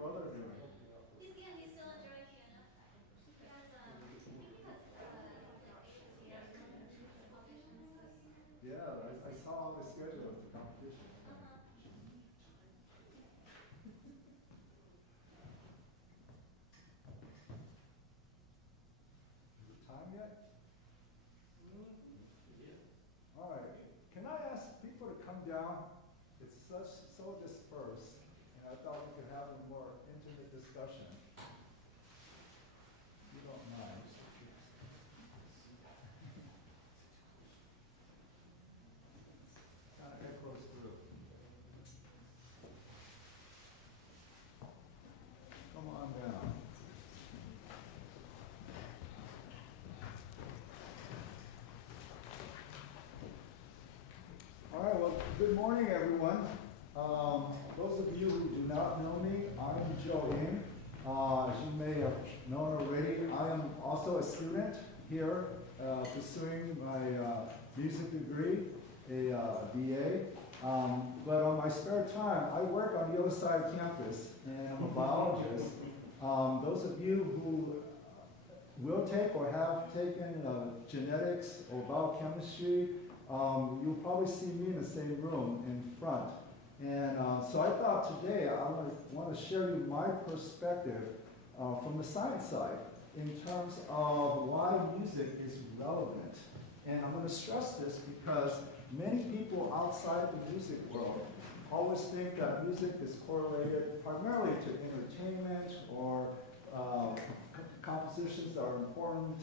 brother doing? He's still enjoying piano. He has, I think he has, auditions. Yeah, I saw on the schedule of the competition. Is it time yet? All right. Can I ask people to come down? It's so dispersed, and I thought we could have a more intimate discussion. You don't mind. Kind of echoes through. Come on down. All right, well, good morning, everyone. Those of you who do not know me, I'm Joe Ng. As you may have known already, I am also a student here pursuing my music degree, a BA. But on my spare time, I work on the other side of campus, and I'm a biologist. Those of you who will take or have taken genetics or biochemistry, you'll probably see me in the same room in front. And so I thought today I want to share you my perspective from the science side in terms of why music is relevant. And I'm going to stress this because many people outside the music world always think that music is correlated primarily to entertainment or compositions that are important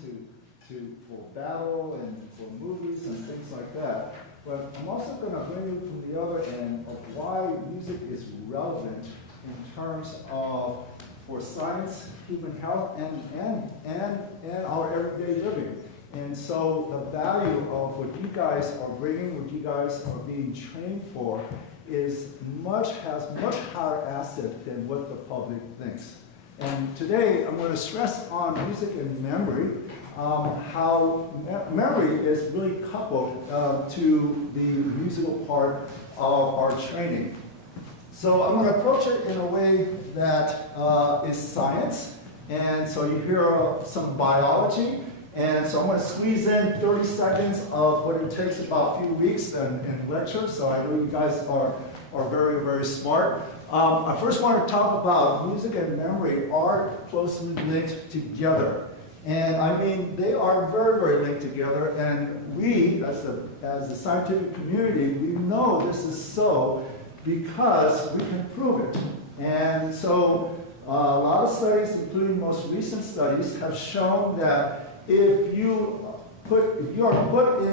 for battle and for movies and things like that. But I'm also going to bring you from the other end of why music is relevant in terms of for science, human health, and our everyday living. And so the value of what you guys are bringing, what you guys are being trained for, has much higher asset than what the public thinks. And today I'm going to stress on music and memory, how memory is really coupled to the musical part of our training. So I'm going to approach it in a way that is science. And so you hear some biology. And so I'm going to squeeze in 30 seconds of what it takes about a few weeks in lecture. So I know you guys are very, very smart. I first want to talk about music and memory are closely linked together. And I mean, they are very, very linked together. And we, as the scientific community, we know this is so because we can prove it. And so a lot of studies, including most recent studies, have shown that if you are put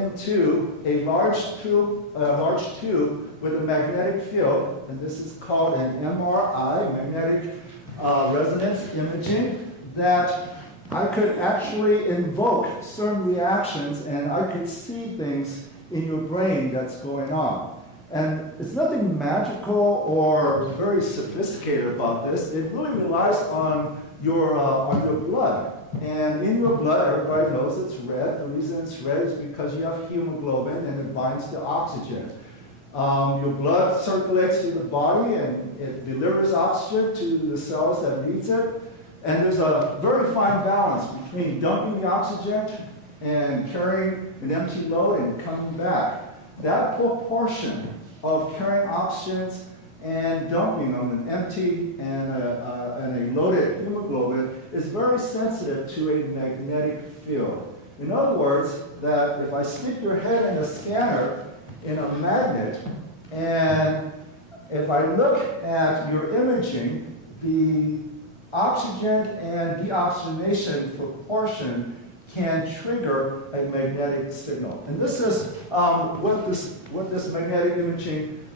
into a large tube with a magnetic field, and this is called an MRI, magnetic resonance imaging, that I could actually invoke certain reactions and I could see things in your brain that's going on. And it's nothing magical or very sophisticated about this. It really relies on your blood. And in your blood, everybody knows it's red. The reason it's red is because you have hemoglobin and it binds to oxygen. Your blood circulates through the body and it delivers oxygen to the cells that needs it. And there's a very fine balance between dumping the oxygen and carrying an empty load and coming back. That proportion of carrying oxygens and dumping them, an empty and a loaded hemoglobin, is very sensitive to a magnetic field. In other words, that if I stick your head in a scanner in a magnet, and if I look at your imaging, the oxygen and deoxygenation proportion can trigger a magnetic signal. And this is what this magnetic imaging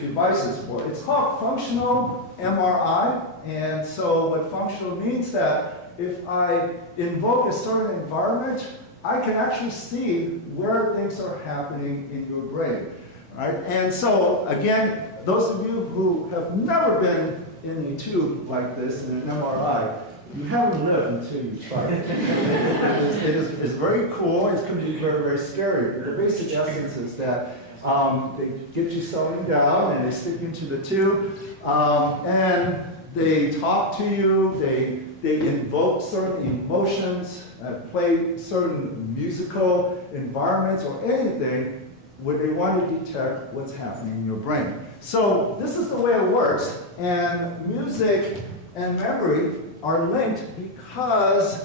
device is for. It's called functional MRI. And so what functional means that if I invoke a certain environment, I can actually see where things are happening in your brain. Right? And so again, those of you who have never been in a tube like this in an MRI, you haven't lived until you try it. It's very cool. It can be very, very scary. But the basic essence is that They get you settling down and they stick you into the tube. And they talk to you, they invoke certain emotions, play certain musical environments or anything where they want to detect what's happening in your brain. So this is the way it works. And music and memory are linked because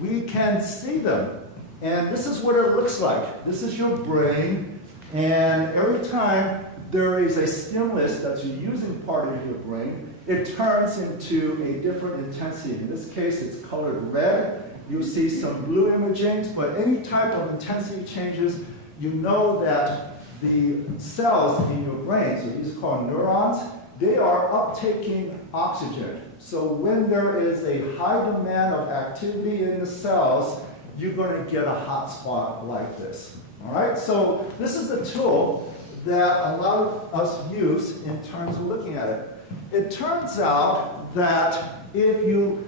we can see them. And this is what it looks like. This is your brain. And every time there is a stimulus that's using part of your brain, it turns into a different intensity. In this case, it's colored red. You'll see some blue imagings, but any type of intensity changes, you know that the cells in your brain, so these are called neurons, they are uptaking oxygen. So when there is a high demand of activity in the cells, you're going to get a hot spot like this. All right, so this is a tool that a lot of us use in terms of looking at it. It turns out that if you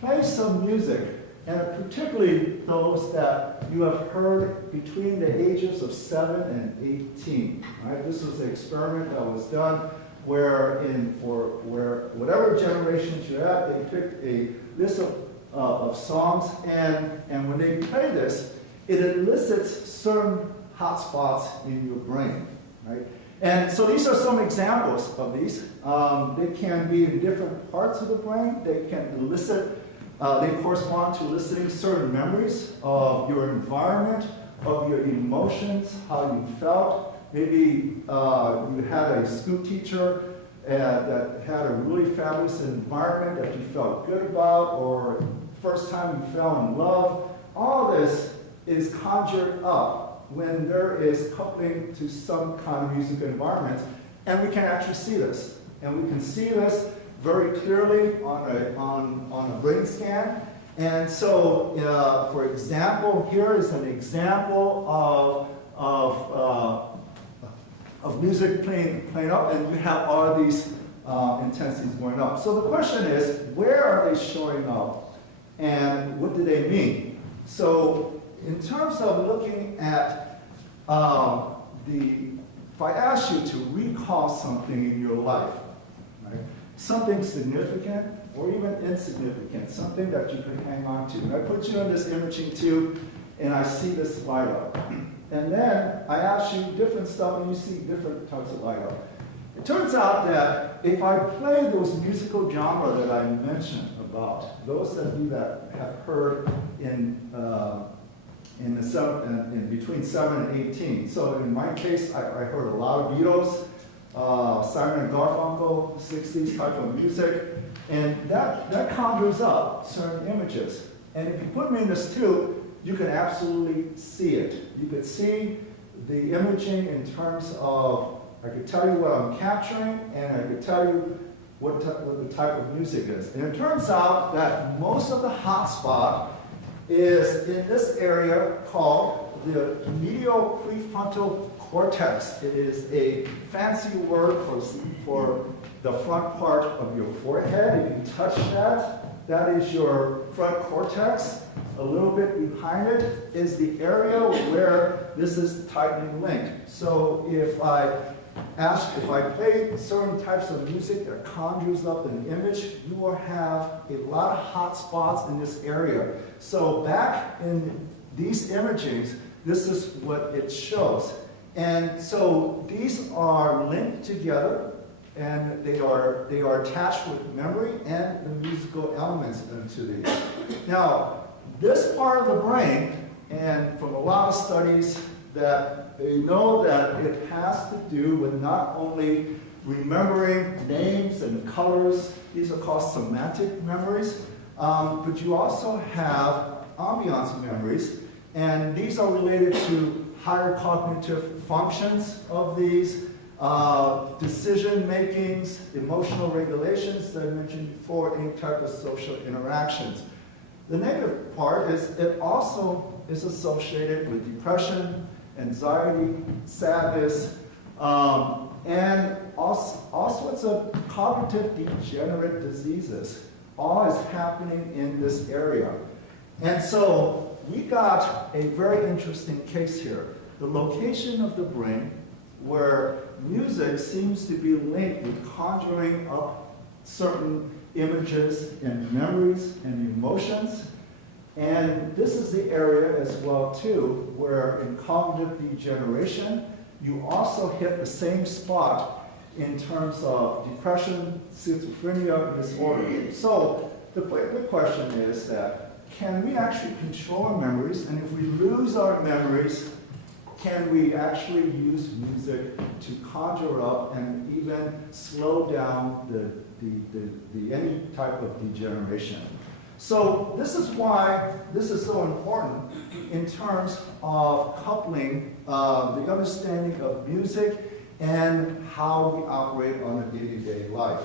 play some music, and particularly those that you have heard between the ages of 7 and 18, right? This was an experiment that was done where whatever generations you're at, they picked a list of songs, and when they play this, it elicits certain hot spots in your brain, right? And so these are some examples of these. They can be in different parts of the brain. They can elicit, they correspond to eliciting certain memories of your environment, of your emotions, how you felt. Maybe you had a school teacher that had a really fabulous environment that you felt good about, or first time you fell in love. All this is conjured up when there is coupling to some kind of music environment, and we can actually see this. And we can see this very clearly on a brain scan. And so, for example, here is an example of music playing up, and you have all these intensities going up. So the question is, where are they showing up, and what do they mean? So in terms of looking at if I ask you to recall something in your life, right? Something significant or even insignificant, something that you can hang on to. And I put you in this imaging tube, and I see this light up. And then I ask you different stuff, and you see different types of light up. It turns out that if I play those musical genre that I mentioned about, those of you that have heard in between 7 and 18. So in my case, I heard a lot of Beatles, Simon and Garfunkel, 60s type of music, and that conjures up certain images. And if you put me in this tube, you can absolutely see it. You could see the imaging in terms of, I could tell you what I'm capturing, and I could tell you what the type of music is. And it turns out that most of the hotspot is in this area called the medial prefrontal cortex. It is a fancy word for the front part of your forehead. If you touch that, that is your front cortex. A little bit behind it is the area where this is tightly linked. So if I play certain types of music that conjures up an image, you will have a lot of hot spots in this area. So back in these imagings, this is what it shows. And so these are linked together, and they are attached with memory and the musical elements into these. Now, this part of the brain, and from a lot of studies, that they know that it has to do with not only remembering names and colors, these are called semantic memories, but you also have ambiance memories, and these are related to higher cognitive functions of these, decision makings, emotional regulations that I mentioned before, any type of social interactions. The negative part is it also is associated with depression, anxiety, sadness, and all sorts of cognitive degenerate diseases. All is happening in this area. And so we got a very interesting case here. the location of the brain where music seems to be linked with conjuring up certain images and memories and emotions. And this is the area as well too, where in cognitive degeneration, you also hit the same spot in terms of depression, schizophrenia, disorder. So the question is that, can we actually control our memories? And if we lose our memories, can we actually use music to conjure up and even slow down any type of degeneration? So this is why this is so important in terms of coupling the understanding of music and how we operate on a day-to-day life.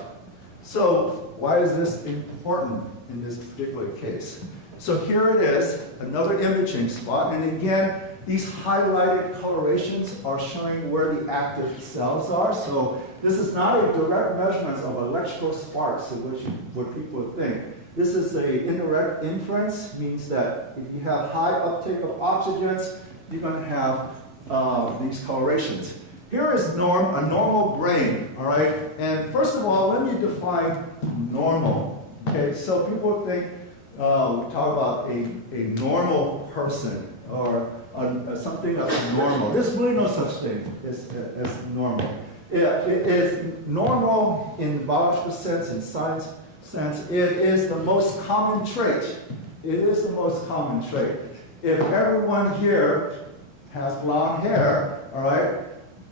So why is this important in this particular case? So here it is, another imaging spot, and again, these highlighted colorations are showing where the active cells are. So this is not a direct measurement of electrical sparks, which what people think. This is an indirect inference, means that if you have high uptake of oxygens, you're going to have these colorations. Here is a normal brain, all right? And first of all, let me define normal. Okay, so people think we talk about a normal person or something that's normal. There's really no such thing as normal. It is normal in the biological sense, in science sense. It is the most common trait. It is the most common trait. If everyone here has blonde hair, all right,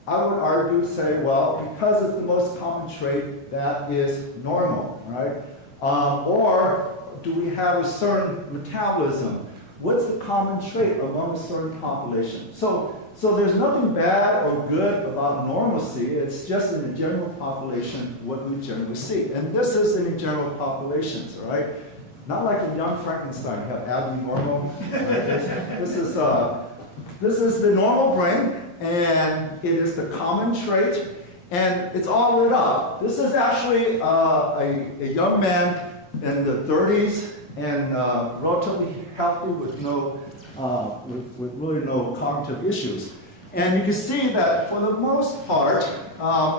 I would argue, say, well, because it's the most common trait, that is normal, right? Or do we have a certain metabolism? What's the common trait among a certain population? So there's nothing bad or good about normalcy. It's just in the general population what we generally see. And this is in the general populations, all right? Not like a young Frankenstein, you have abnormal. Right? This is the normal brain, and it is the common trait, and it's all lit up. This is actually a young man in the 30s and relatively healthy with really no cognitive issues. And you can see that for the most part,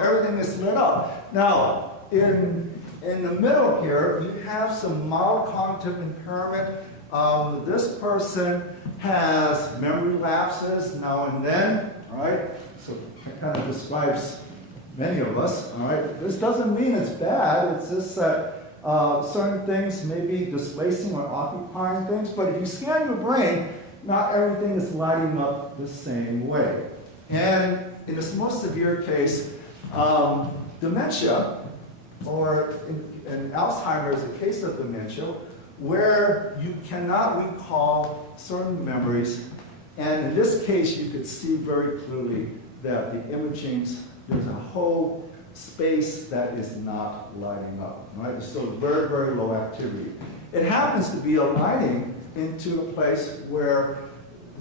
everything is lit up. Now, in the middle here, you have some mild cognitive impairment. This person has memory lapses now and then, all right? So it kind of describes many of us, all right? This doesn't mean it's bad. It's just that certain things may be displacing or occupying things, but if you scan your brain, not everything is lighting up the same way. And in this most severe case, dementia, or in Alzheimer's, a case of dementia, where you cannot recall certain memories. And in this case, you could see very clearly that the imagings, there's a whole space that is not lighting up, right? So very, very low activity. It happens to be aligning into a place where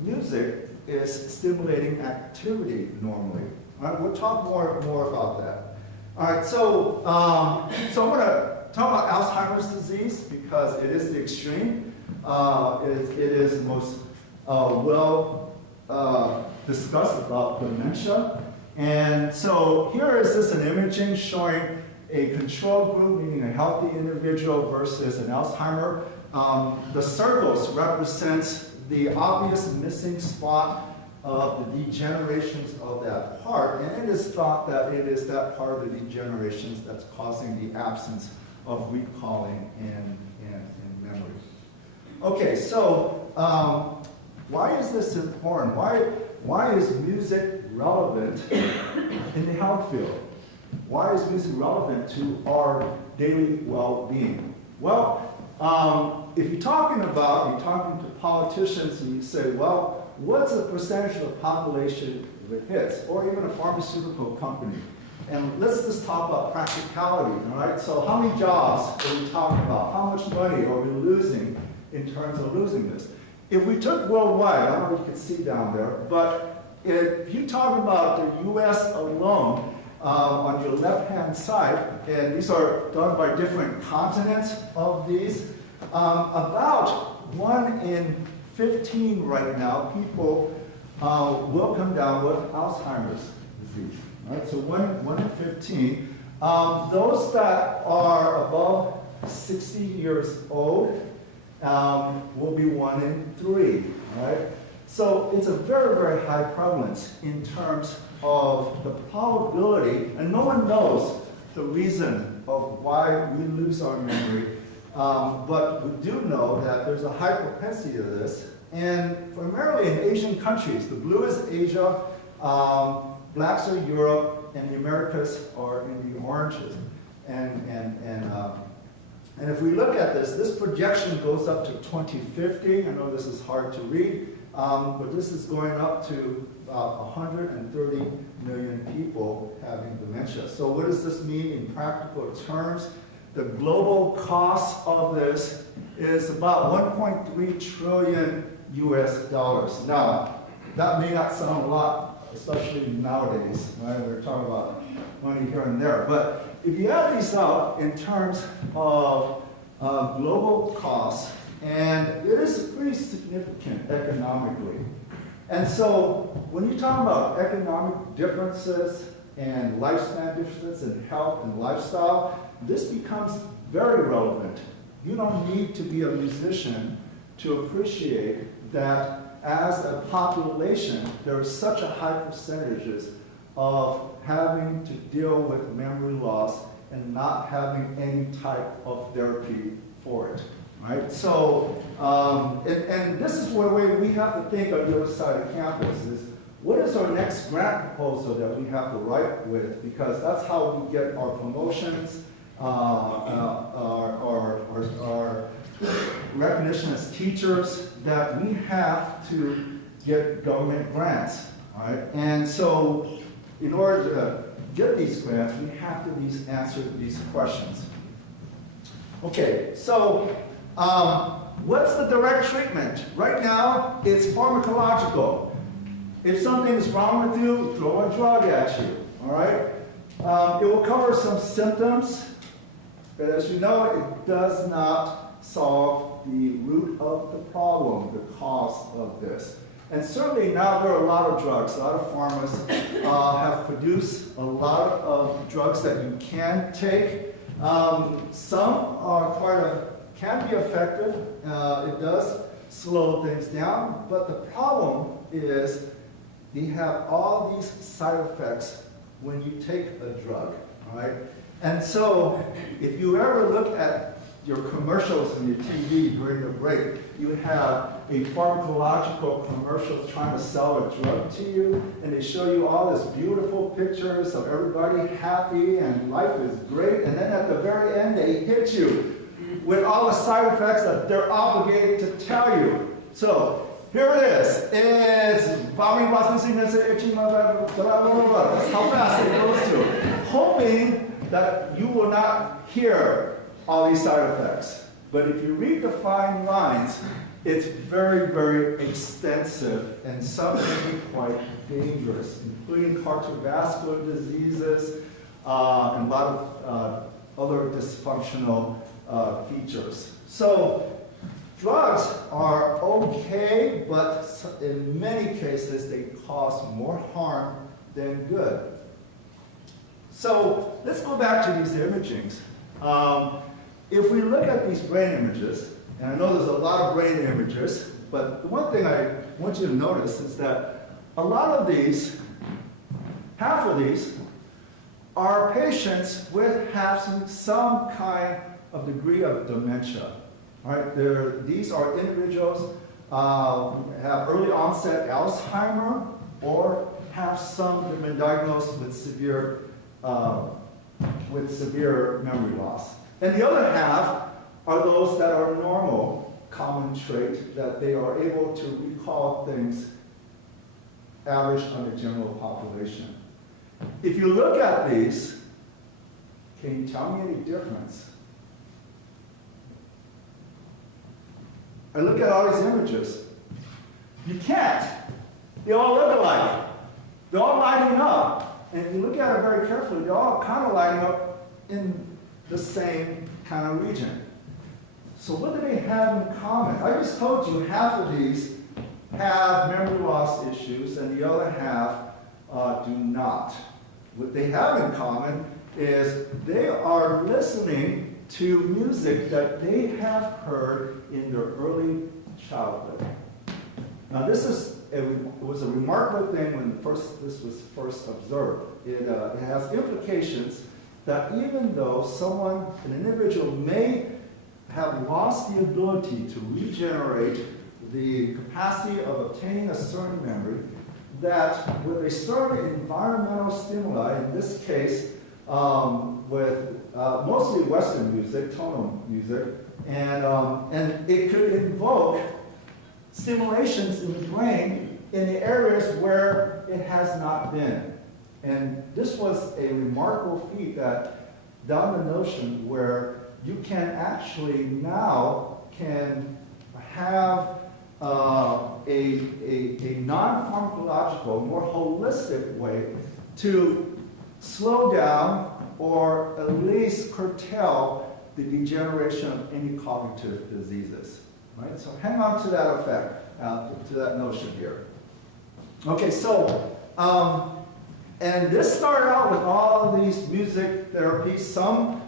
music is stimulating activity normally. All right, we'll talk more about that. All right, so I'm going to talk about Alzheimer's disease because it is the extreme. It is the most well discussed about dementia. And so here is just an imaging showing a control group, meaning a healthy individual versus an Alzheimer. The circles represents the obvious missing spot of the degenerations of that part, and it is thought that it is that part of the degenerations that's causing the absence of recalling and memory. Okay, so why is this important? Why is music relevant in the health field? Why is music relevant to our daily well-being? Well, if you're talking to politicians and you say, well, what's the percentage of the population that hits, or even a pharmaceutical company? And let's just talk about practicality, all right? So how many jobs are we talking about? How much money are we losing in terms of losing this? If we took worldwide, I don't know if you can see down there, but if you talk about the US alone, on your left-hand side, and these are done by different continents of these, about 1 in 15 right now people will come down with Alzheimer's disease. Right? So 1 in 15. Those that are above 60 years old will be 1 in 3. Right? So it's a very, very high prevalence in terms of the probability, and no one knows the reason of why we lose our memory, but we do know that there's a high propensity to this, and primarily in Asian countries. The blue is Asia, blacks are Europe, and the Americas are in the oranges. And if we look at this projection goes up to 2050. I know this is hard to read, but this is going up to about 130 million people having dementia. So what does this mean in practical terms? The global cost of this is about 1.3 trillion US dollars. Now, that may not sound a lot, especially nowadays, right? We're talking about money here and there. But if you add these up in terms of global costs, and it is pretty significant economically. And so when you talk about economic differences and lifespan differences in health and lifestyle, this becomes very relevant. You don't need to be a musician to appreciate that as a population, there are such a high percentages of having to deal with memory loss and not having any type of therapy for it. Right? So, and this is where we have to think on the other side of campus is, what is our next grant proposal that we have to write with? Because that's how we get our promotions, our recognition as teachers, that we have to get government grants. Right? And so, in order to get these grants, we have to answer these questions. Okay, so what's the direct treatment? Right now, it's pharmacological. If something is wrong with you, throw a drug at you, all right? It will cover some symptoms, but as you know, it does not solve the root of the problem, the cause of this. And certainly now there are a lot of drugs, a lot of pharmas have produced a lot of drugs that you can take. Some are can be effective. It does slow things down, but the problem is they have all these side effects when you take a drug, all right? And so if you ever look at your commercials on your TV during the break, you have a pharmacological commercial trying to sell a drug to you, and they show you all these beautiful pictures of everybody happy and life is great, and then at the very end they hit you with all the side effects that they're obligated to tell you. So here it is. It's vomiting, loss of sickness, itching, blah, blah, blah, blah, blah. That's how fast it goes through. Hoping that you will not hear all these side effects. But if you read the fine lines, it's very, very extensive, and some can be quite dangerous, including cardiovascular diseases and a lot of other dysfunctional features. So drugs are okay, but in many cases they cause more harm than good. So let's go back to these imagings. If we look at these brain images, and I know there's a lot of brain images, but the one thing I want you to notice is that a lot of these, half of these, are patients with having some kind of degree of dementia. All right, these are individuals have early onset Alzheimer or have been diagnosed with severe memory loss. And the other half are those that are normal, common trait, that they are able to recall things average on the general population. If you look at these, can you tell me any difference? I look at all these images. You can't. They all look alike. They're all lining up. And if you look at it very carefully, they're all kind of lining up in the same kind of region. So what do they have in common? I just told you half of these have memory loss issues and the other half do not. What they have in common is they are listening to music that they have heard in their early childhood. Now it was a remarkable thing when this was first observed. It has implications that even though an individual may have lost the ability to regenerate the capacity of obtaining a certain memory, that with a certain environmental stimuli, in this case with mostly Western music, tonal music, and it could invoke stimulations in the brain in the areas where it has not been. And this was a remarkable feat that down the notion where you can actually now have a non-pharmacological, more holistic way to slow down or at least curtail the degeneration of any cognitive diseases. Right? So hang on to that effect, to that notion here. Okay, so, and this started out with all of these music therapies, some,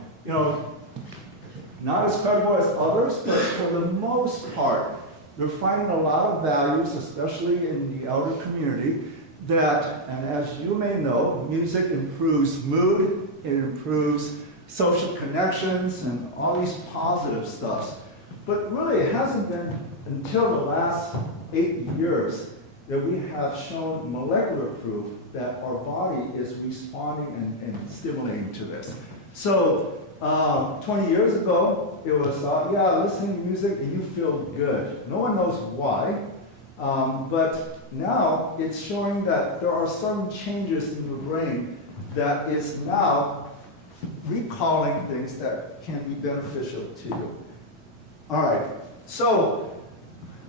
not as credible as others, but for the most part, they're finding a lot of values, especially in the elder community, and as you may know, music improves mood, it improves social connections, and all these positive stuffs. But really, it hasn't been until the last 8 years that we have shown molecular proof that our body is responding and stimulating to this. So 20 years ago, it was, listening to music and you feel good. No one knows why, but now it's showing that there are some changes in the brain that is now recalling things that can be beneficial to you. All right, so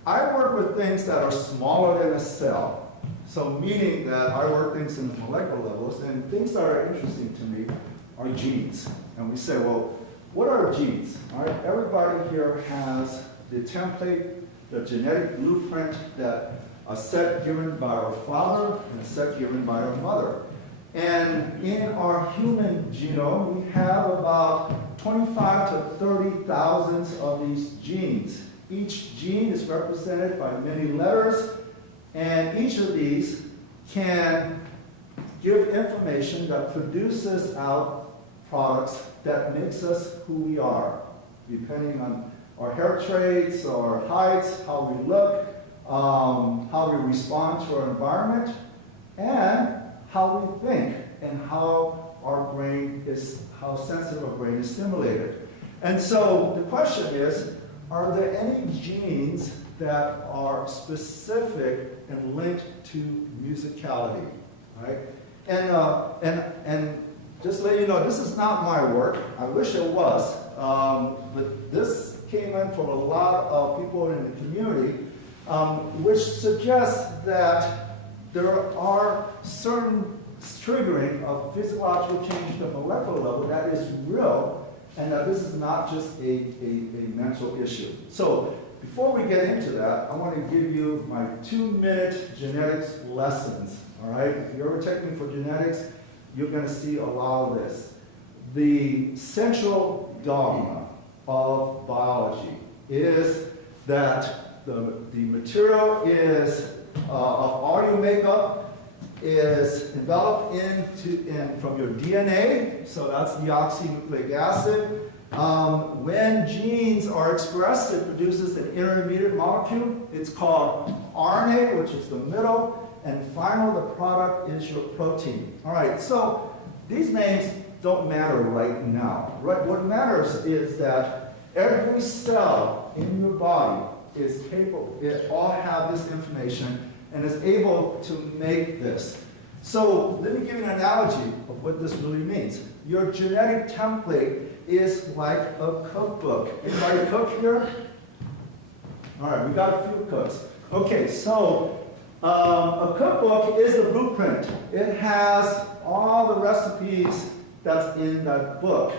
I work with things that are smaller than a cell. So meaning that I work things in the molecular levels, and things that are interesting to me are genes. And we say, well, what are genes? All right, everybody here has the template, the genetic blueprint that a set given by our father and a set given by our mother. And in our human genome, we have about 25 to 30,000 of these genes. Each gene is represented by many letters, and each of these can give information that produces out products that makes us who we are, depending on our hair traits, our heights, how we look, how we respond to our environment, and how we think, and how how sensitive our brain is stimulated. And so the question is, are there any genes that are specific and linked to musicality, right? And just to let you know, this is not my work. I wish it was, but this came in from a lot of people in the community, which suggests that there are certain triggering of physiological change at the molecular level that is real, and that this is not just a mental issue. So before we get into that, I want to give you my 2-minute genetics lessons. All right? If you're ever taking for genetics, you're going to see a lot of this. The central dogma of biology is that the material is of all your makeup is enveloped from your DNA, so that's deoxynucleic acid. When genes are expressed, it produces an intermediate molecule. It's called RNA, which is the middle, and finally the product is your protein. All right, so these names don't matter right now. Right? What matters is that every cell in your body is capable, it all have this information and is able to make this. So let me give you an analogy of what this really means. Your genetic template is like a cookbook. Anybody cook here? All right, we got a few cooks. Okay, so a cookbook is a blueprint. It has all the recipes that's in that book.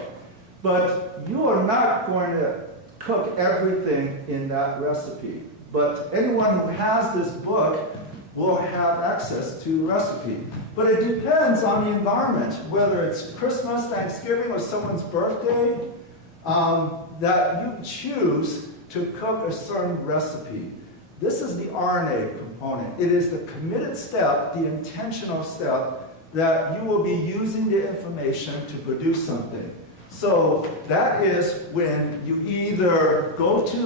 But you are not going to cook everything in that recipe. but anyone who has this book will have access to the recipe. But it depends on the environment, whether it's Christmas, Thanksgiving, or someone's birthday, that you choose to cook a certain recipe. This is the RNA component. It is the committed step, the intentional step, that you will be using the information to produce something. So that is when you either go to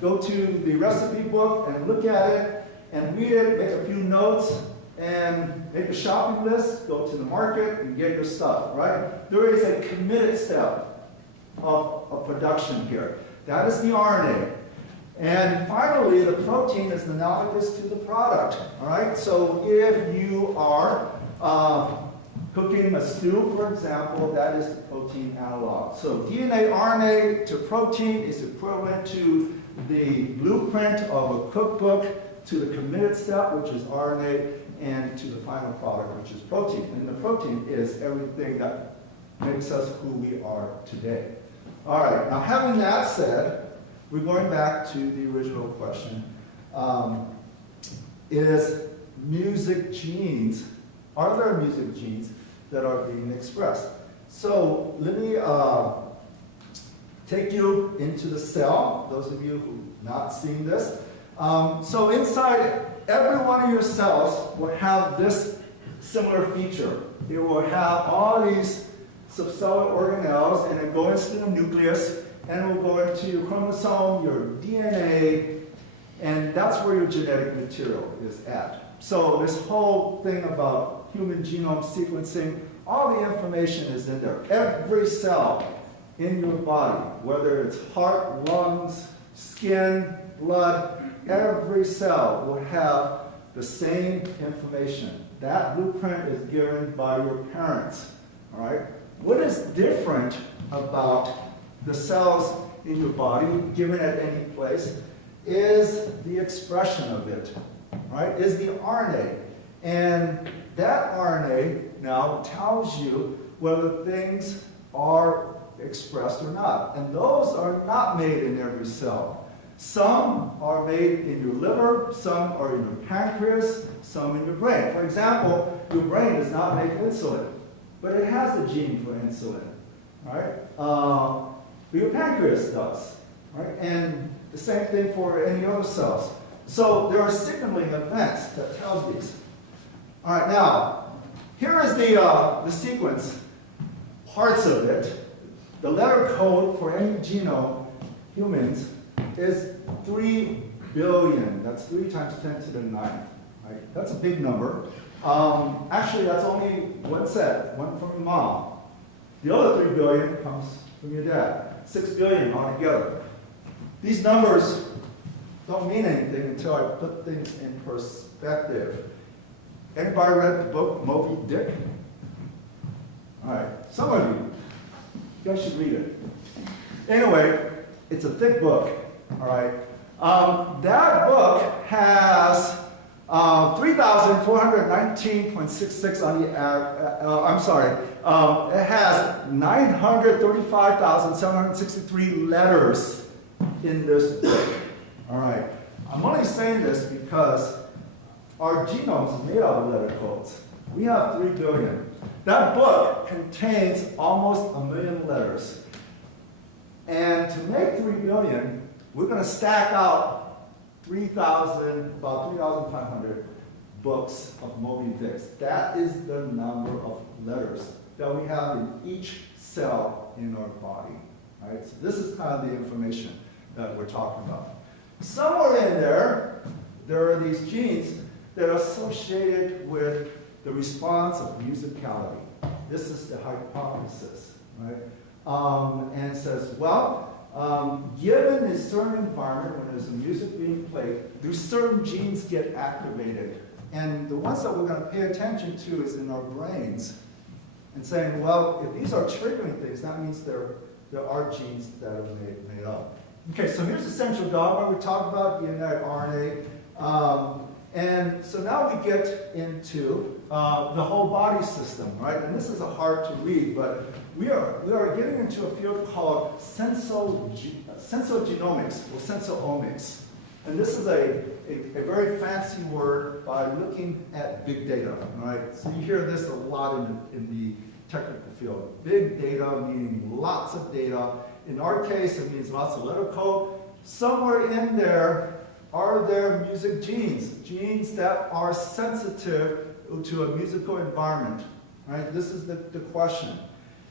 the recipe book and look at it and read it, make a few notes, and make a shopping list, go to the market and get your stuff, right? There is a committed step of production here. That is the RNA. And finally, the protein is analogous to the product, all right? So if you are cooking a stew, for example, that is the protein analog. So DNA, RNA to protein is equivalent to the blueprint of a cookbook, to the committed step, which is RNA, and to the final product, which is protein. And the protein is everything that makes us who we are today. All right, now having that said, we're going back to the original question. Is music genes, are there music genes that are being expressed? So let me take you into the cell, those of you who've not seen this. So inside every one of your cells will have this similar feature. It will have all these subcellular organelles, and it goes into the nucleus, and it will go into your chromosome, your DNA, and that's where your genetic material is at. So this whole thing about human genome sequencing, all the information is in there. Every cell in your body, whether it's heart, lungs, skin, blood, every cell will have the same information. That blueprint is given by your parents, all right? What is different about the cells in your body, given at any place, is the expression of it, right? Is the RNA. And that RNA now tells you whether things are expressed or not. And those are not made in every cell. Some are made in your liver, some are in your pancreas, some in your brain. For example, your brain does not make insulin, but it has a gene for insulin, right? But your pancreas does, right? And the same thing for any other cells. So there are signaling events that tell these. All right, now, here is the sequence, parts of it. The letter code for any genome, humans, is 3 billion. That's 3 times 10 to the 9th, right? That's a big number. Actually, that's only one set, one from your mom. The other 3 billion comes from your dad. 6 billion altogether. These numbers don't mean anything until I put things in perspective. Anybody read the book Moby Dick? All right, some of you guys should read it. Anyway, it's a thick book, all right? That book has 3,419.66 on the, it has 935,763 letters in this book, all right? I'm only saying this because our genome is made out of letter codes. We have 3 billion. That book contains almost 1 million letters. And to make 3 billion, we're going to stack out about 3,500 books of Moby Dicks. That is the number of letters that we have in each cell in our body. Right? So this is kind of the information that we're talking about. Somewhere in there are these genes that are associated with the response of musicality. This is the hypothesis, right? And it says, well, given a certain environment when there's music being played, do certain genes get activated? And the ones that we're going to pay attention to is in our brains. And saying, well, if these are triggering things, that means there are genes that are made up. Okay, so here's the central dogma. We talked about DNA, RNA. And so now we get into the whole body system, right? And this is hard to read, but we are getting into a field called sensogenomics or sensoomics. And this is a very fancy word by looking at big data, all right? So you hear this a lot in the technical field. Big data meaning lots of data. In our case, it means lots of letter code. Somewhere in there, are there music genes that are sensitive to a musical environment, right? This is the question.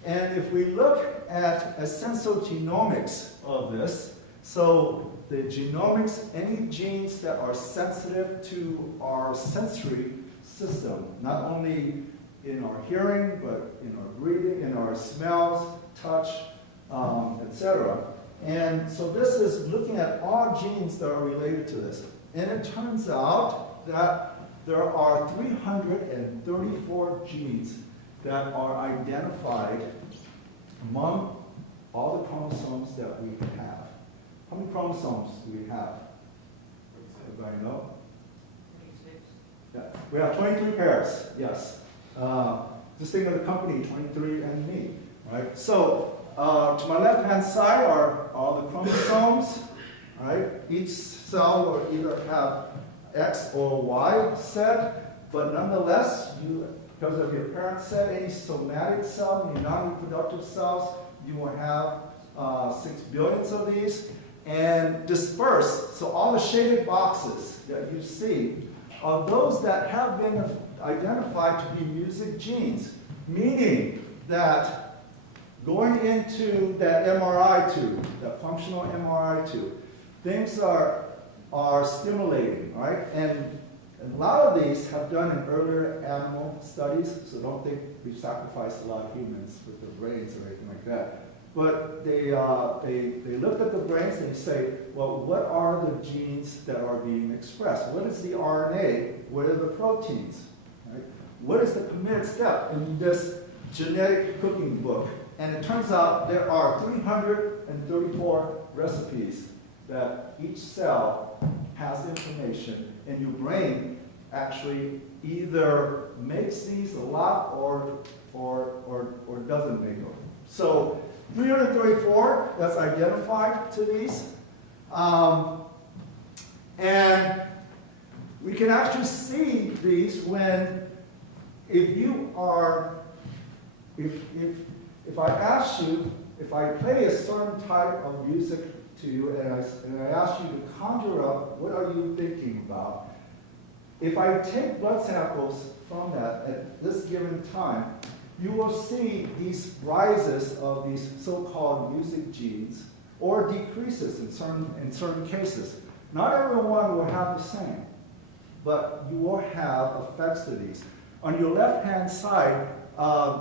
And if we look at genomics of this, so the genomics, any genes that are sensitive to our sensory system, not only in our hearing, but in our breathing, in our smells, touch, etc. And so this is looking at all genes that are related to this. And it turns out that there are 334 genes that are identified among all the chromosomes that we have. How many chromosomes do we have? Everybody know? 26. Yeah. We have 23 pairs, yes. Just think of the company, 23andMe, right? So, to my left-hand side are all the chromosomes, right? Each cell will either have X or Y set, but nonetheless, because of your parent set, any somatic cell, any non-reproductive cells, you will have 6 billion of these, and dispersed. So all the shaded boxes that you see are those that have been identified to be music genes, meaning that going into that MRI tube, that functional MRI tube, things are stimulating, right? And a lot of these have done in earlier animal studies, so don't think we've sacrificed a lot of humans with their brains or anything like that. But they looked at the brains and they say, well, what are the genes that are being expressed? What is the RNA? What are the proteins? Right? What is the committed step in this genetic cooking book? And it turns out there are 334 recipes that each cell has information, and your brain actually either makes these a lot or doesn't make them. So 334 that's identified to these. And we can actually see these when, if I ask you, if I play a certain type of music to you and I ask you to conjure up, what are you thinking about? If I take blood samples from that at this given time, you will see these rises of these so-called music genes or decreases in certain cases. Not everyone will have the same, but you will have effects to these. On your left-hand side,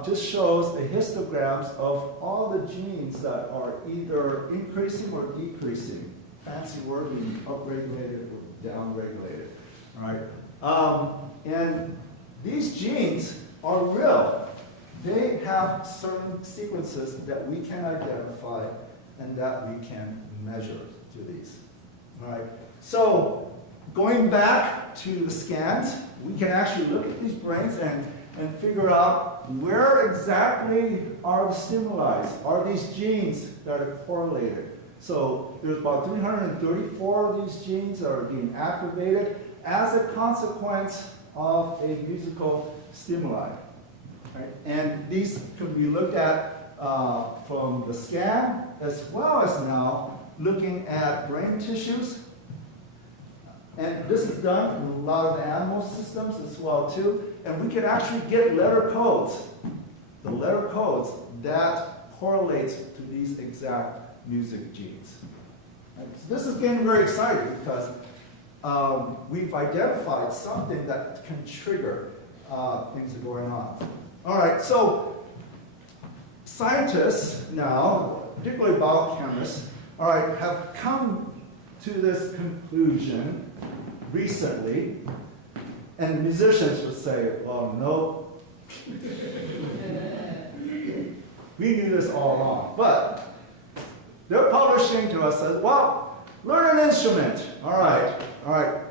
just shows the histograms of all the genes that are either increasing or decreasing. Fancy word being upregulated or downregulated. All right? And these genes are real. They have certain sequences that we can identify and that we can measure to these. All right? So going back to the scans, we can actually look at these brains and figure out where exactly are the stimuli, are these genes that are correlated. So there's about 334 of these genes that are being activated as a consequence of a musical stimuli. Right? And these can be looked at from the scan, as well as now looking at brain tissues. And this is done in a lot of the animal systems as well too. And we can actually get letter codes, the letter codes that correlates to these exact music genes. Right? So this is getting very exciting because we've identified something that can trigger things that are going on. All right, so scientists now, particularly biochemists, all right, have come to this conclusion recently, and the musicians would say, well, no, we knew this all along. But they're publishing to us that, well, learn an instrument. All right.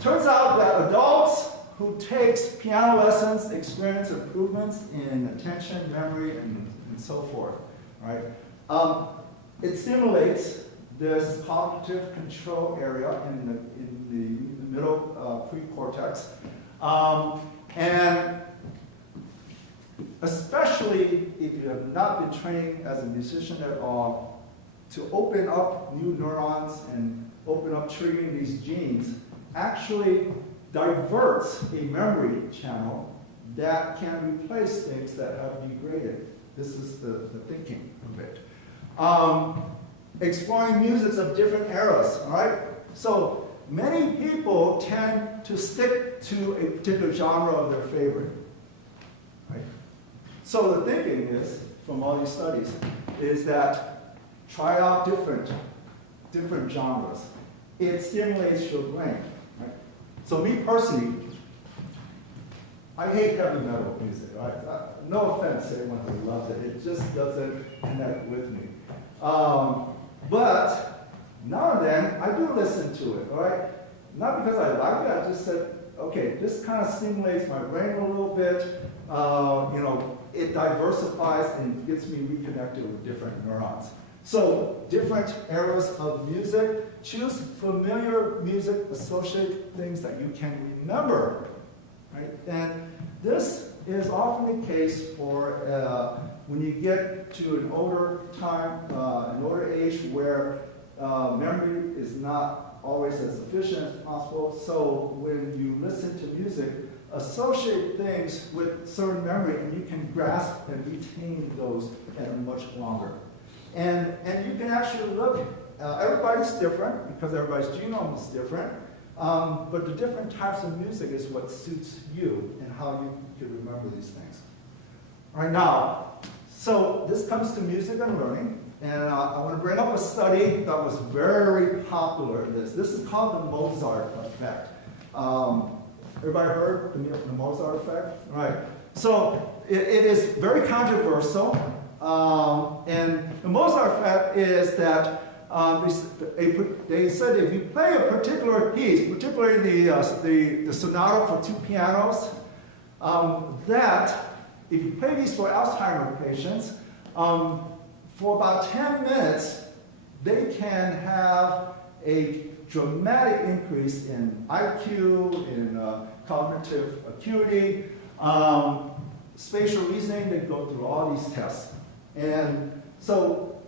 Turns out that adults who takes piano lessons experience improvements in attention, memory, and so forth. Right? It stimulates this cognitive control area in the middle precortex. And especially if you have not been training as a musician at all, to open up new neurons and open up triggering these genes actually diverts a memory channel that can replace things that have degraded. This is the thinking of it. Exploring musics of different eras, all right? So many people tend to stick to a particular genre of their favorite, right? So the thinking is, from all these studies, is that try out different genres. It stimulates your brain, right? So me personally, I hate heavy metal music, right? No offense to anyone who loves it. It just doesn't connect with me. But now and then, I do listen to it, all right? Not because I like it, I just said, okay, this kind of stimulates my brain a little bit. You know, it diversifies and gets me reconnected with different neurons. So, different eras of music. Choose familiar music, associate things that you can remember, right? And this is often the case for when you get to an older time, an older age where memory is not always as efficient as possible. So when you listen to music, associate things with certain memory and you can grasp and retain those and much longer. And you can actually look, everybody's different because everybody's genome is different, but the different types of music is what suits you and how you can remember these things. All right, now, so this comes to music and learning, and I want to bring up a study that was very popular in this. This is called the Mozart effect. Everybody heard the Mozart effect? Right. So it is very controversial, and the Mozart effect is that they said if you play a particular piece, particularly the sonata for 2 pianos, that if you play these for Alzheimer's patients, for about 10 minutes, they can have a dramatic increase in IQ, in cognitive acuity, spatial reasoning. They go through all these tests. And so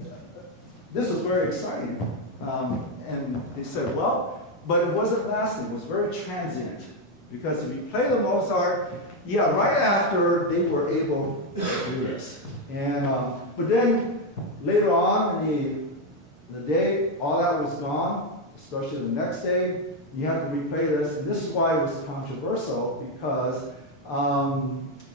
this was very exciting. And they said, well, but it wasn't lasting. It was very transient. Because if you play the Mozart, yeah, right after they were able to do this. And, but then later on in the day, all that was gone, especially the next day, you have to replay this. And this is why it was controversial, because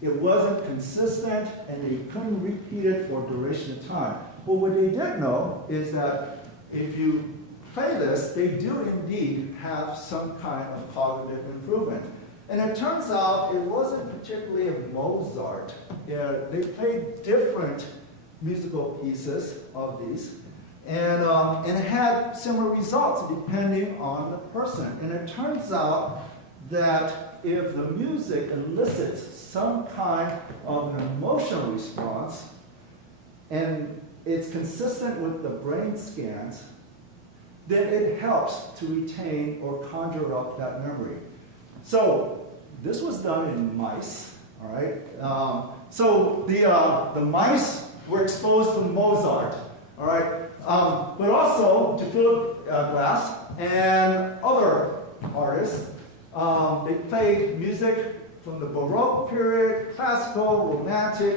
it wasn't consistent and they couldn't repeat it for a duration of time. But what they did know is that if you play this, they do indeed have some kind of cognitive improvement. And it turns out it wasn't particularly of Mozart. They played different musical pieces of these, and it had similar results depending on the person. And it turns out that if the music elicits some kind of an emotional response, and it's consistent with the brain scans, then it helps to retain or conjure up that memory. So this was done in mice, all right? So the mice were exposed to Mozart, all right? But also to Philip Glass and other artists. They played music from the Baroque period, classical, romantic,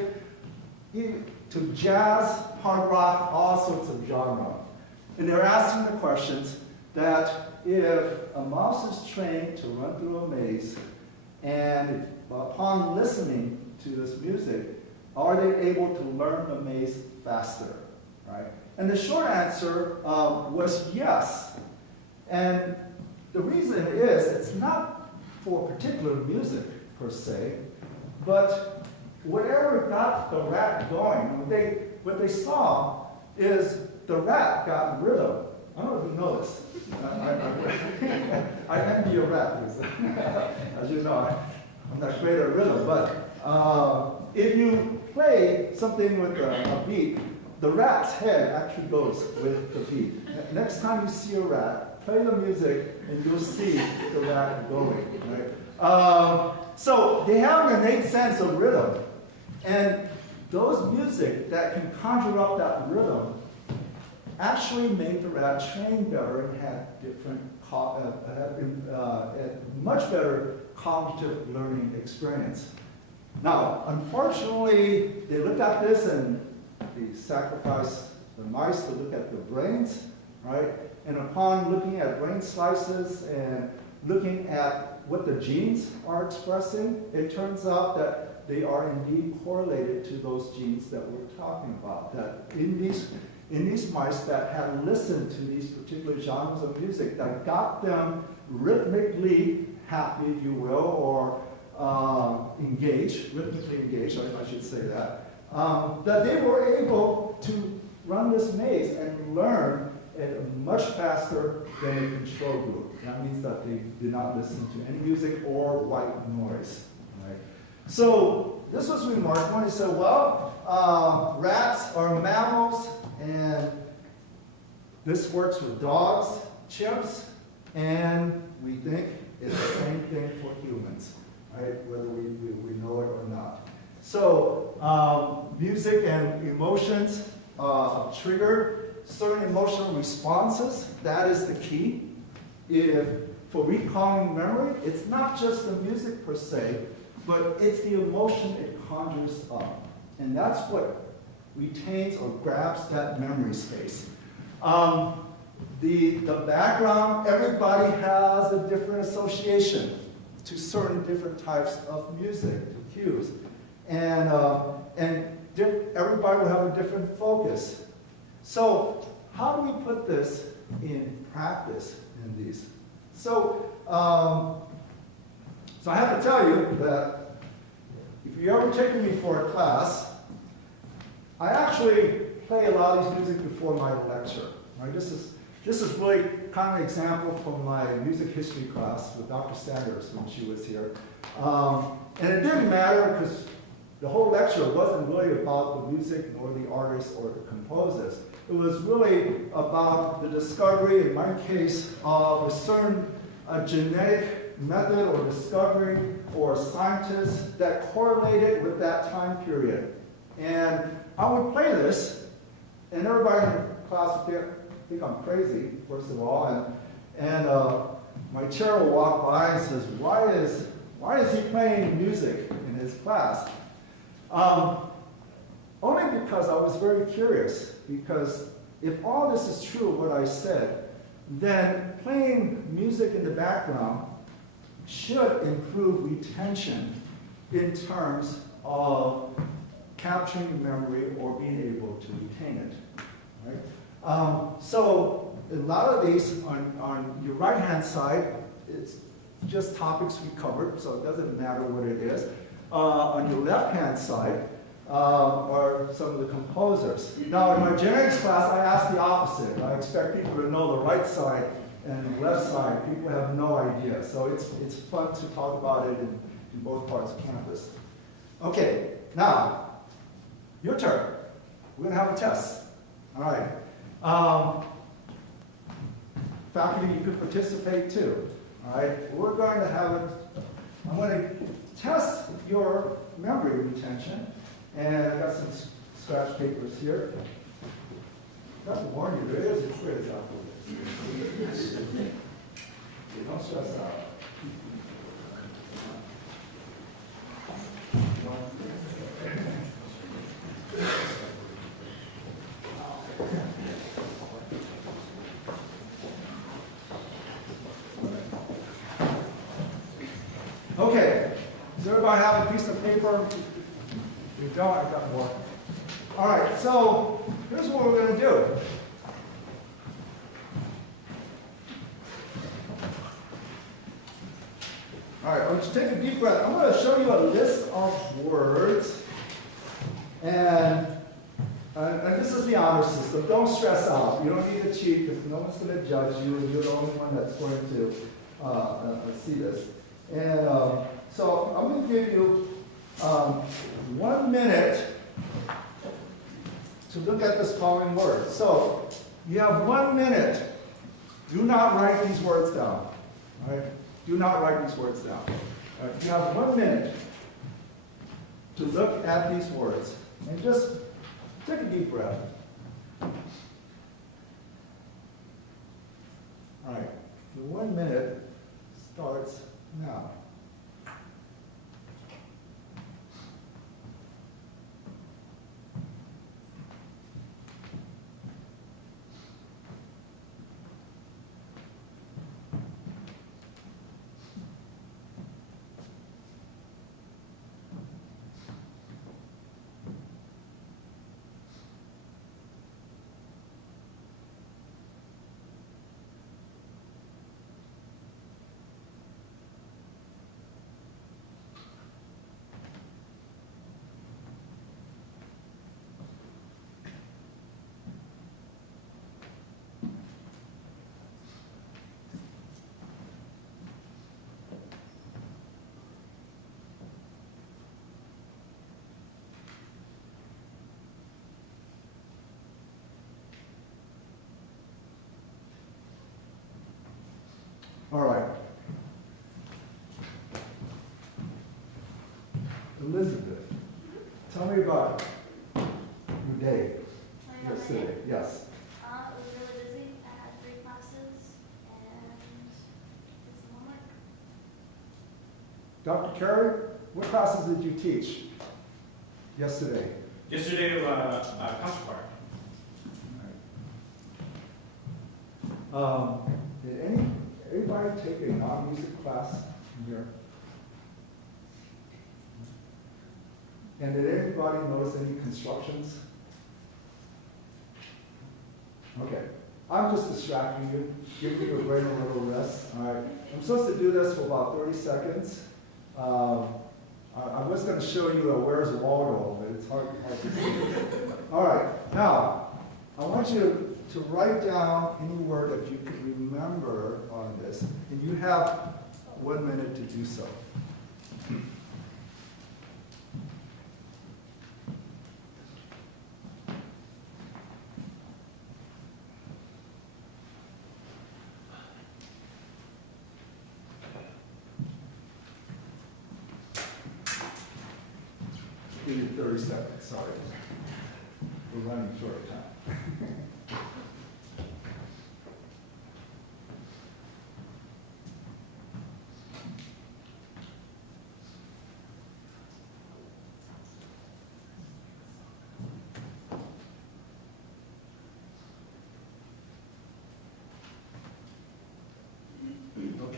to jazz, hard rock, all sorts of genre. And they're asking the questions that if a mouse is trained to run through a maze, and upon listening to this music, are they able to learn the maze faster, right? And the short answer was yes. And the reason is it's not for particular music per se, but whatever got the rat going, what they saw is the rat got rhythm. I don't know if you know this. I envy a rat, as you know, I'm not great at rhythm, but if you play something with a beat, the rat's head actually goes with the beat. Next time you see a rat, play the music and you'll see the rat going, right? So they have an innate sense of rhythm. And those music that can conjure up that rhythm actually make the rat train better and have different, much better cognitive learning experience. Now, unfortunately, they looked at this and they sacrificed the mice to look at the brains, right? And upon looking at brain slices and looking at what the genes are expressing, it turns out that they are indeed correlated to those genes that we're talking about. That in these mice that had listened to these particular genres of music that got them rhythmically happy, if you will, or rhythmically engaged, I should say that, that they were able to run this maze and learn much faster than a control group. That means that they did not listen to any music or white noise. Right? So this was remarkable. He said, well, rats are mammals, and this works with dogs, chimps, and we think it's the same thing for humans, right? Whether we know it or not. So music and emotions trigger certain emotional responses. That is the key. For recalling memory, it's not just the music per se, but it's the emotion it conjures up. And that's what retains or grabs that memory space. The background, everybody has a different association to certain different types of music, to cues. And everybody will have a different focus. So how do we put this in practice in these? So I have to tell you that if you're ever taking me for a class, I actually play a lot of these music before my lecture. Right? This is really kind of an example from my music history class with Dr. Sanders when she was here. And it didn't matter because the whole lecture wasn't really about the music nor the artists or the composers. It was really about the discovery, in my case, of a certain genetic method or discovery or scientist that correlated with that time period. And I would play this, and everybody in the class would think I'm crazy, first of all, and my chair will walk by and says, why is he playing music in his class? Only because I was very curious, because if all this is true, what I said, then playing music in the background should improve retention in terms of capturing memory or being able to retain it. Right? So a lot of these on your right-hand side, it's just topics we covered, so it doesn't matter what it is. On your left-hand side are some of the composers. Now, in my genetics class, I ask the opposite. I expect people to know the right side and the left side. People have no idea. So it's fun to talk about it in both parts of campus. Okay, now, your turn. We're going to have a test. All right. Faculty, you could participate too. All right. We're going to have I'm going to test your memory retention. And I got some scratch papers here. I have to warn you, there is a quiz after this. Don't stress out. Okay, does everybody have a piece of paper? If you don't, I've got more. All right, so here's what we're going to do. All right, I want you to take a deep breath. I'm going to show you a list of words. And this is the honor system. Don't stress out. You don't need to cheat because no one's going to judge you. You're the only one that's going to see this. And so I'm going to give you 1 minute to look at this following word. So, you have 1 minute. Do not write these words down. All right? Do not write these words down. All right? You have 1 minute to look at these words. And just take a deep breath. All right. The 1 minute starts now. All right. Elizabeth, tell me about your day yesterday. Yes. It was really busy. I had 3 classes and did some homework. Dr. Carey, what classes did you teach yesterday? Yesterday, concert choir. Did everybody take a non-music class here? And did anybody notice any constructions? Okay, I'm just distracting you, giving you a brain a little rest. All right, I'm supposed to do this for about 30 seconds. I was going to show you a Where's Waldo, but it's hard to see. All right, now I want you to write down any word that you can remember on this, and you have 1 minute to do so. Give you 30 seconds, sorry. We're running short of time.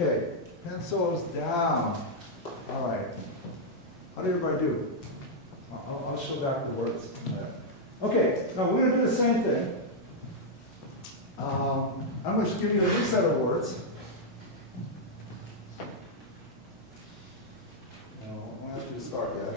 Okay, pencils down. All right. How did everybody do? I'll show back the words. Okay, now we're going to do the same thing. I'm going to give you a new set of words. I won't have you to start yet.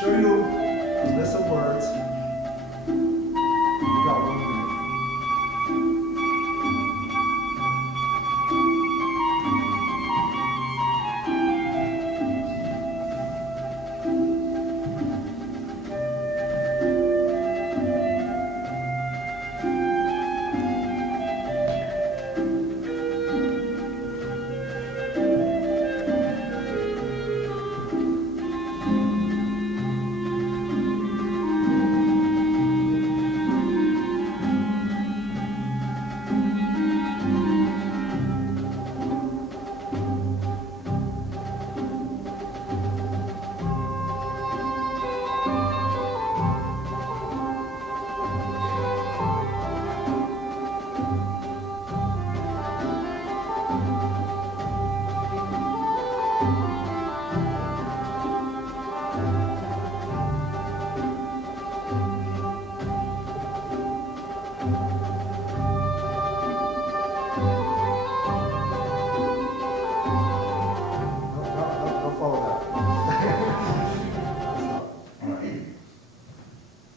Show you a list of words. You got 1 minute.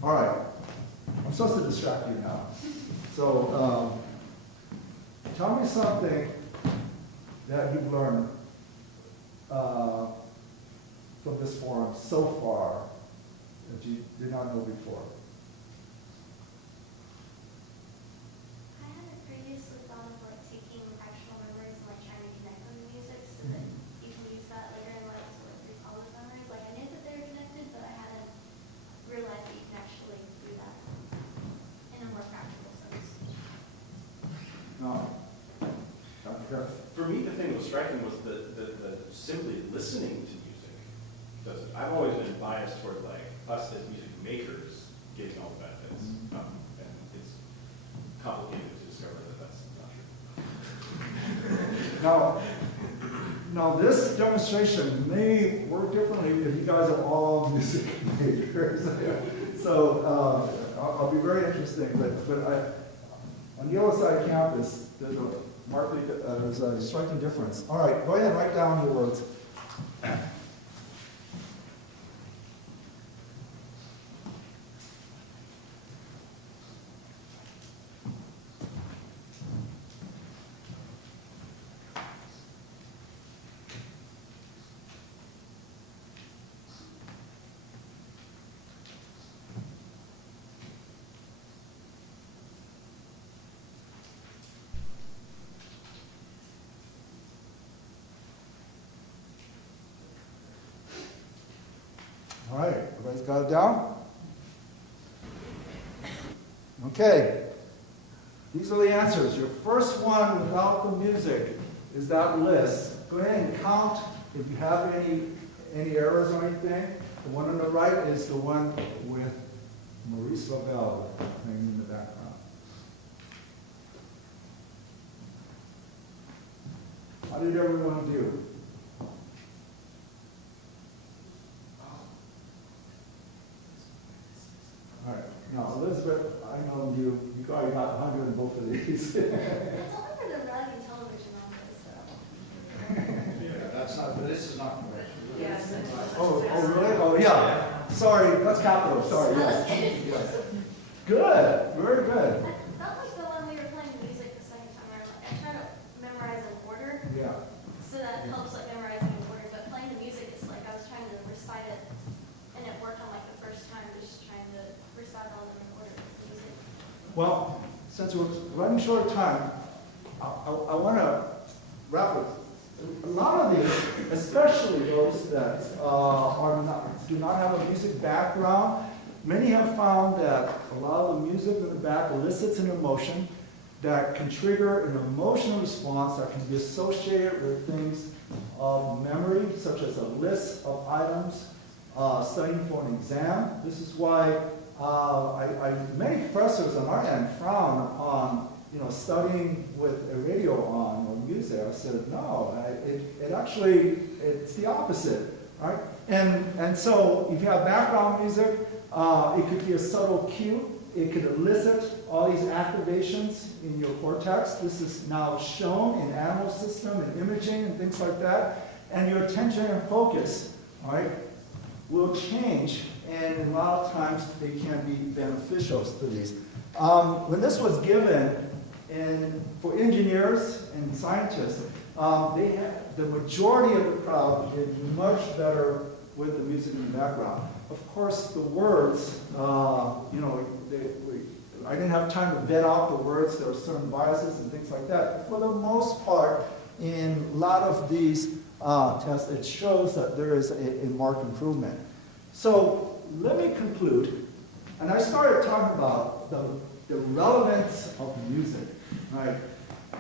All right, I'm supposed to distract you now. So, tell me something that you've learned from this forum so far that you did not know before. I hadn't previously thought of like taking actual memories and like trying to connect them to music so that you can use that later in life to like recall those memories. Like I knew that they were connected, but I hadn't realized that you can actually do that in a more practical sense. No. That's, For me, the thing that was striking was the simply listening to music. Because I've always been biased toward like us as music makers getting all the benefits. And it's complicated to discover that that's not true. now this demonstration may work differently if you guys are all music makers. So I'll be very interesting, but on the other side of campus, there's a striking difference. All right, go ahead and write down your words. All right, everybody's got it down? Okay, these are the answers. Your first one without the music is that list. Go ahead and count if you have any errors or anything. The one on the right is the one with Maurice Lavelle playing in the background. How did everyone do? All right. Now, Elizabeth, I know you already got 100 in both of these. It's only for the rug and television on this, so. Yeah, that's not, but this is not correct. Yes. Oh, really? Oh, yeah. Sorry, that's capital. Sorry, yes. Yes. Good, very good. That was the one we were playing music the second time around. Like, I try to memorize in order, Yeah. so that helps like memorizing in order. But playing the music is like I was trying to recite it, and it worked on like the first time, just trying to recite all of them in order with the music. Well, since we're running short of time, I want to wrap it. A lot of these, especially those that do not have a music background, many have found that a lot of the music in the back elicits an emotion that can trigger an emotional response that can be associated with things of memory, such as a list of items, studying for an exam. This is why many professors on our end frown upon studying with a radio on or music. I said, no, it actually, it's the opposite, right? And so if you have background music, it could be a subtle cue. It could elicit all these activations in your cortex. This is now shown in animal system and imaging and things like that. And your attention and focus, all right, will change. And a lot of times they can be beneficial to these. When this was given, and for engineers and scientists, the majority of the crowd did much better with the music in the background. Of course, the words, I didn't have time to vet out the words. There were certain biases and things like that. But for the most part, in a lot of these tests, it shows that there is a marked improvement. So let me conclude. And I started talking about the relevance of music, right?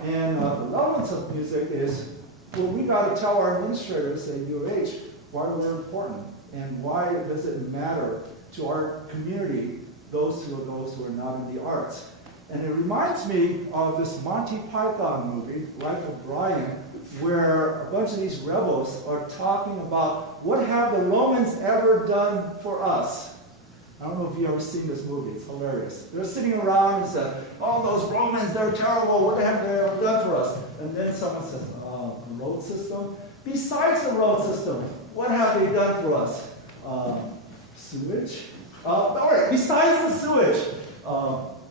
And the relevance of music is, well, we got to tell our administrators at UH why we're important and why does it matter to our community, those who are not in the arts. And it reminds me of this Monty Python movie, Life of Brian, where a bunch of these rebels are talking about what have the Romans ever done for us. I don't know if you've ever seen this movie. It's hilarious. They're sitting around and say, oh, those Romans, they're terrible. What have they ever done for us? And then someone says, the road system? Besides the road system, what have they done for us? Sewage? All right, right, besides the sewage,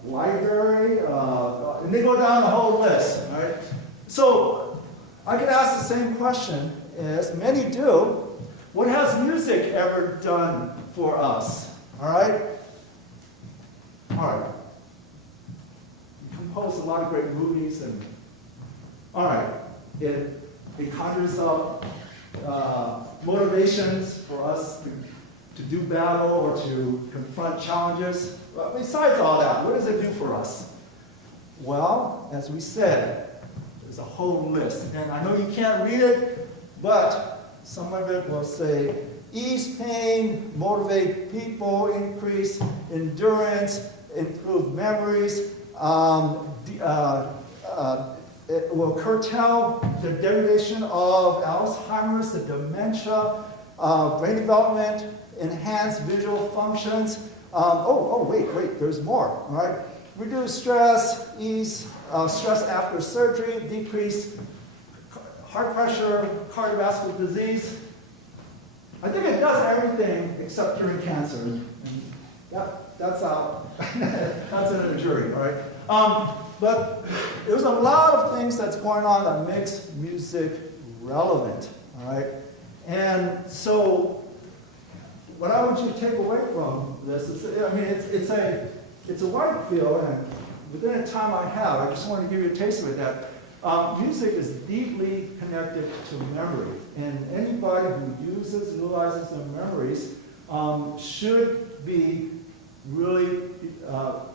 library, and they go down the whole list, all right? So I could ask the same question, as many do. What has music ever done for us? All right? All right. You compose a lot of great movies, and all right, it conjures up motivations for us to do battle or to confront challenges. But besides all that, what does it do for us? Well, as we said, there's a whole list. And I know you can't read it, but some of it will say, ease pain, motivate people, increase endurance, improve memories, it will curtail the degradation of Alzheimer's, the dementia, brain development, enhance visual functions. Wait, there's more, all right? Reduce stress, ease stress after surgery, decrease heart pressure, cardiovascular disease. I think it does everything except curing cancer. And that's out. That's in a jury, all right? But there's a lot of things that's going on that makes music relevant, all right? And so what I want you to take away from this is, I mean, it's a wide field, and within the time I have, I just want to give you a taste of it, that music is deeply connected to memory. And anybody who utilizes their memories should be really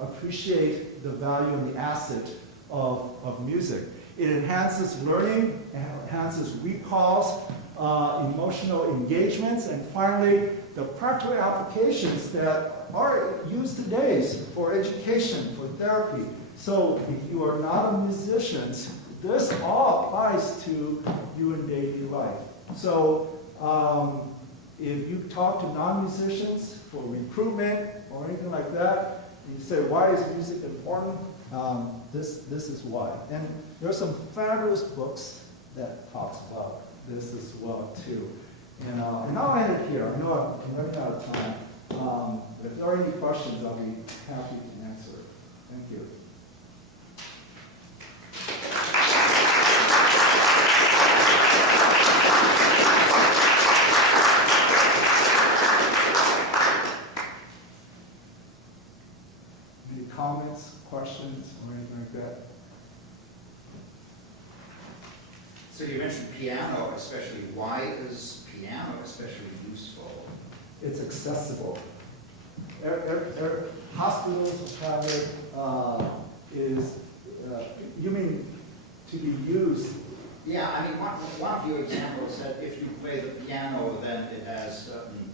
appreciate the value and the asset of music. It enhances learning, enhances recalls, emotional engagements, and finally, the practical applications that are used today for education, for therapy. So if you are not a musician, this all applies to you in daily life. So if you talk to non-musicians for recruitment or anything like that, you say, why is music important? This is why. And there are some fabulous books that talks about this as well too. And I'll end it here. I know I'm running out of time. If there are any questions, I'll be happy to answer. Thank you. Any comments, questions, or anything like that? So you mentioned piano especially. Why is piano especially useful? It's accessible. Hospitals have it. You mean to be used? Yeah, I mean, one of your examples said if you play the piano, then it has certain...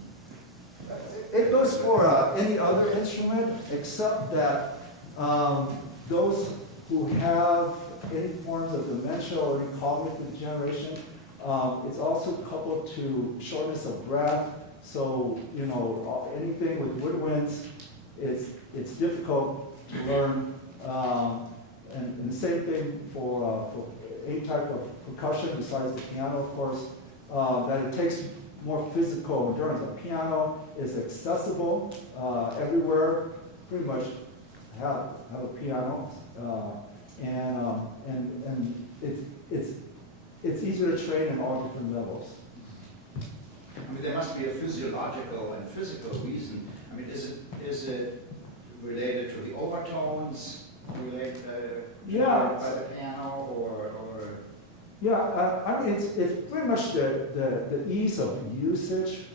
It goes for any other instrument, except that those who have any forms of dementia or cognitive degeneration, it's also coupled to shortness of breath. So, you know, anything with woodwinds, it's difficult to learn. And the same thing for any type of percussion besides the piano, of course, that it takes more physical endurance. The piano is accessible everywhere, pretty much have a piano. And it's easier to train in all different levels. I mean, there must be a physiological and physical reason. I mean, is it related to the overtones related by the piano, or? Yeah, I mean, it's pretty much the ease of usage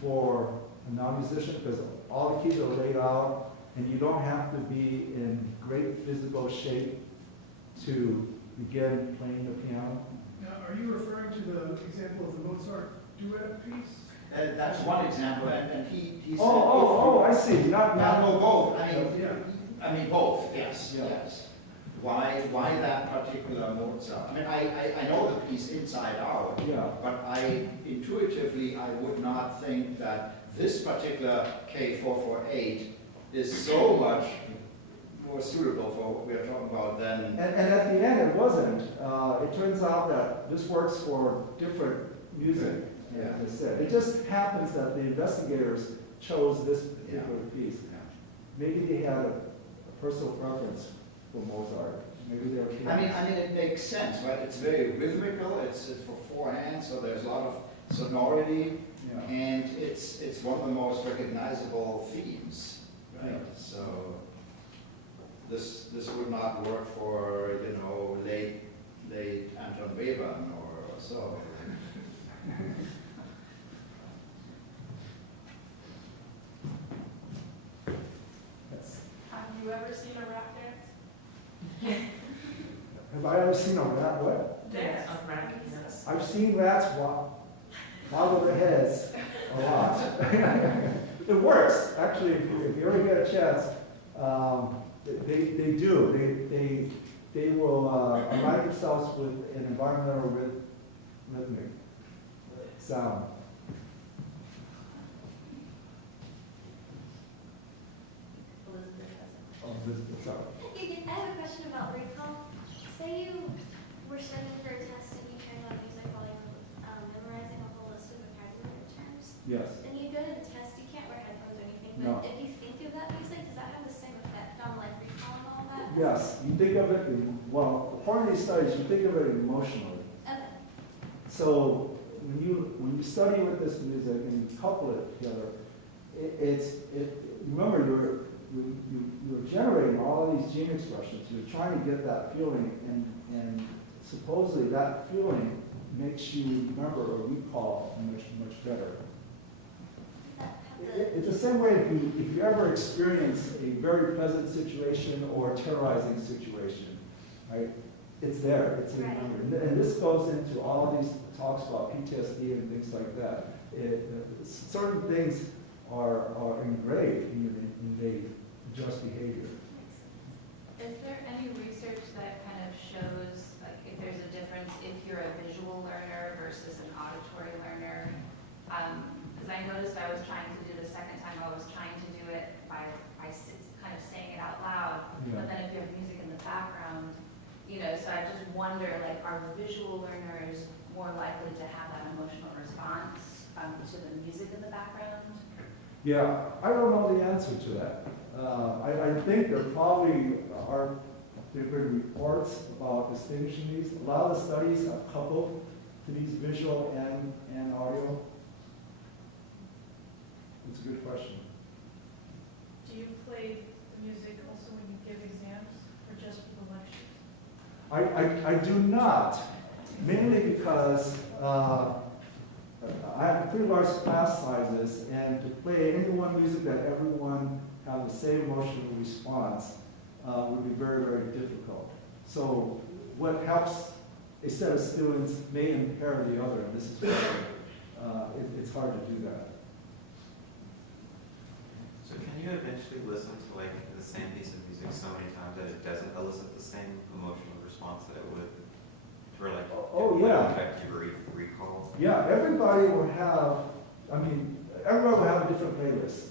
for a non-musician, because all the keys are laid out, and you don't have to be in great physical shape to begin playing the piano. Now, are you referring to the example of the Mozart duet piece? That's one example, and he said... I see. Not No, both. Yeah. I mean, both, yes, Yeah. yes. Why that particular Mozart? I mean, I know the piece inside out, Yeah. but intuitively, I would not think that this particular K448 is so much more suitable for what we are talking about than... And at the end, it wasn't. It turns out that this works for different music, Yeah. as I said. It just happens that the investigators chose this particular piece. maybe they had a personal preference for Mozart. Maybe they were. I mean, it makes sense, right? It's very rhythmical, it's for four hands, so there's a lot of sonority, Yeah. and it's one of the most recognizable themes, right? Yeah. So this would not work for, you know, late Anton Webern or so. Yes. Have you ever seen a rap dance? Have I ever seen a rat what? Dance. A rap dance. I've seen rats wobble their heads a lot. It works, actually, if you ever get a chance. They do. They will align themselves with an environmental rhythmic sound. Elizabeth has a Of this sound. I have a question about recall. Say you were studying for a test and you trained on music while you were memorizing a whole list of vocabulary terms. Yes. And you go to the test, you can't wear headphones or anything, No. but if you think of that music, does that have the same effect on like recall and all that? Yes, you think of it, well, part of these studies, you think of it emotionally. Okay. So when you study with this music and you couple it together, remember you're generating all of these gene expressions. You're trying to get that feeling, and supposedly that feeling makes you remember or recall much better. Does that have the, It's the same way if you ever experience a very pleasant situation or a terrorizing situation, right? It's there, it's in Right. memory. And this goes into all these talks about PTSD and things like that. Certain things are engraved in the just behavior. Is there any research that kind of shows, like, if there's a difference if you're a visual learner versus an auditory learner? Because I noticed I was trying to do the second time, I was trying to do it by kind of saying it out loud. Yeah. But then if you have music in the background, you know, so I just wonder, like, are visual learners more likely to have that emotional response to the music in the background? Yeah, I don't know the answer to that. I think there probably are different reports about distinguishing these. A lot of the studies have coupled to these visual and audio. It's a good question. Do you play the music also when you give exams or just for the lectures? I do not, mainly because I have pretty large class sizes, and to play any one music that everyone have the same emotional response would be very, very difficult. So what helps a set of students may impair the other, and this is why it's hard to do that. So can you eventually listen to like the same piece of music so many times that it doesn't elicit the same emotional response that it would, or like Oh, it would yeah. affect your recall? Yeah, everybody will have, everyone will have a different playlist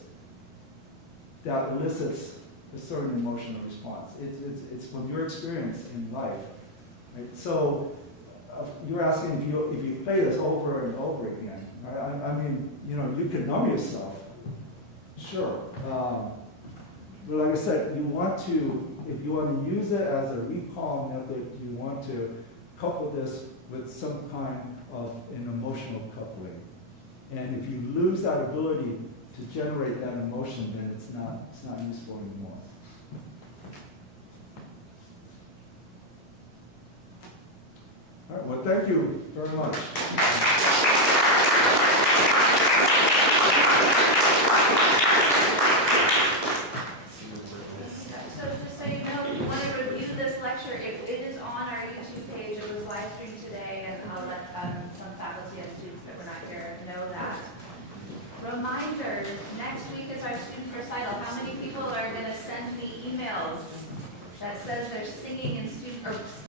that elicits a certain emotional response. It's from your experience in life. Right? So you're asking if you play this over and over again. Right? You can numb yourself, sure. But like I said, if you want to use it as a recall method, you want to couple this with some kind of an emotional coupling. And if you lose that ability to generate that emotion, then it's not useful anymore. All right, well, thank you very much. So just so you know, if you want to review this lecture, it is on our YouTube page. It was live streamed today, and I'll let some faculty and students that were not here know that. Reminder, next week is our student